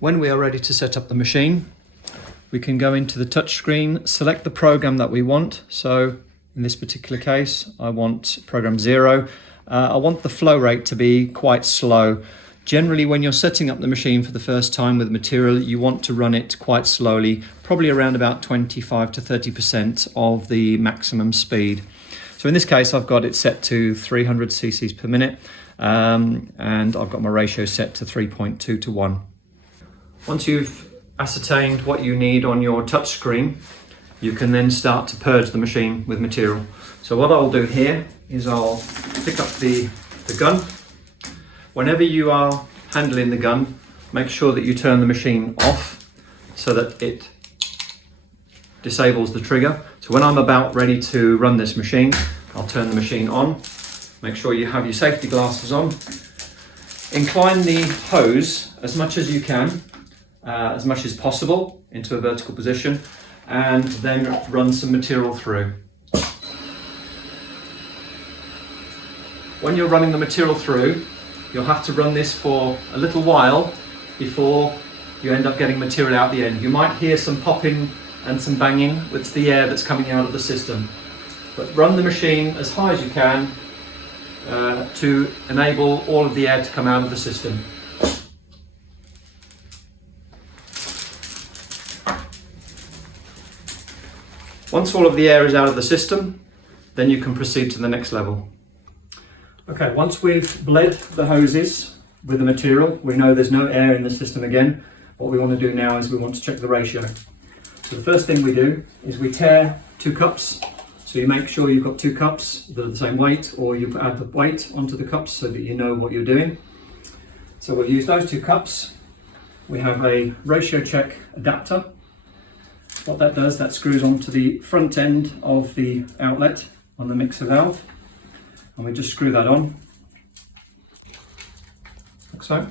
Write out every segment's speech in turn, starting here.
When we are ready to set up the machine, we can go into the touchscreen, select the program that we want. So in this particular case, I want program 0. I want the flow rate to be quite slow. Generally, when you're setting up the machine for the first time with material, you want to run it quite slowly, probably around about 25 to 30% of the maximum speed. So in this case, I've got it set to 300 cc's per minute, and I've got my ratio set to 3.2 to 1. Once you've ascertained what you need on your touchscreen, you can then start to purge the machine with material. So what I'll do here is I'll pick up the gun. Whenever you are handling the gun, make sure that you turn the machine off so that it disables the trigger. So when I'm about ready to run this machine, I'll turn the machine on. Make sure you have your safety glasses on. Incline the hose as much as you can, as much as possible into a vertical position, and then run some material through. When you're running the material through, you'll have to run this for a little while before you end up getting material out the end. You might hear some popping and some banging. It's the air that's coming out of the system. But run the machine as high as you can to enable all of the air to come out of the system. Once all of the air is out of the system, then you can proceed to the next level. Okay, once we've bled the hoses with the material, we know there's no air in the system again. What we want to do now is we want to check the ratio. So the first thing we do is we tare 2 cups. So you make sure you've got 2 cups that are the same weight, or you add the weight onto the cups so that you know what you're doing. So we'll use those 2 cups. We have a ratio check adapter. What that does, that screws onto the front end of the outlet on the mixer valve. And we just screw that on, like so.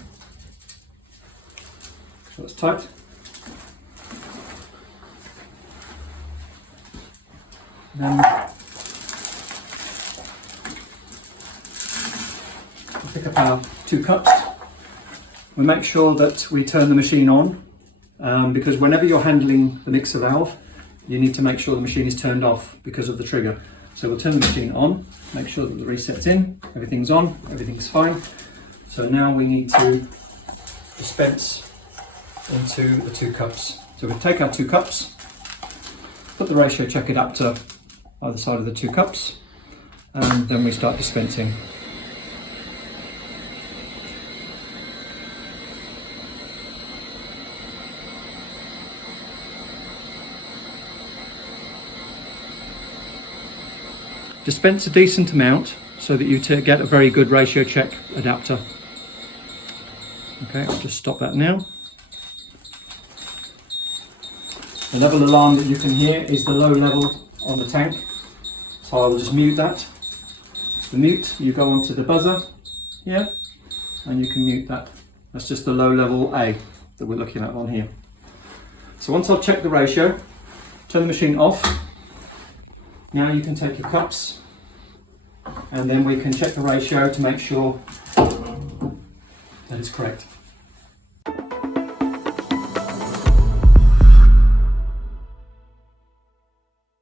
So it's tight. Then we pick up our 2 cups. We make sure that we turn the machine on, because whenever you're handling the mixer valve, you need to make sure the machine is turned off because of the trigger. So we'll turn the machine on, make sure that the reset's in, everything's on, everything's fine. So now we need to dispense into the 2 cups. So we take our 2 cups, put the ratio check adapter either side of the 2 cups, and then we start dispensing. Dispense a decent amount so that you get a very good ratio check adapter. Okay, I'll just stop that now. The level alarm that you can hear is the low level on the tank. So I will just mute that. The mute, you go onto the buzzer here, and you can mute that. That's just the low level A that we're looking at on here. So once I've checked the ratio, turn the machine off. Now you can take your cups, and then we can check the ratio to make sure that it's correct.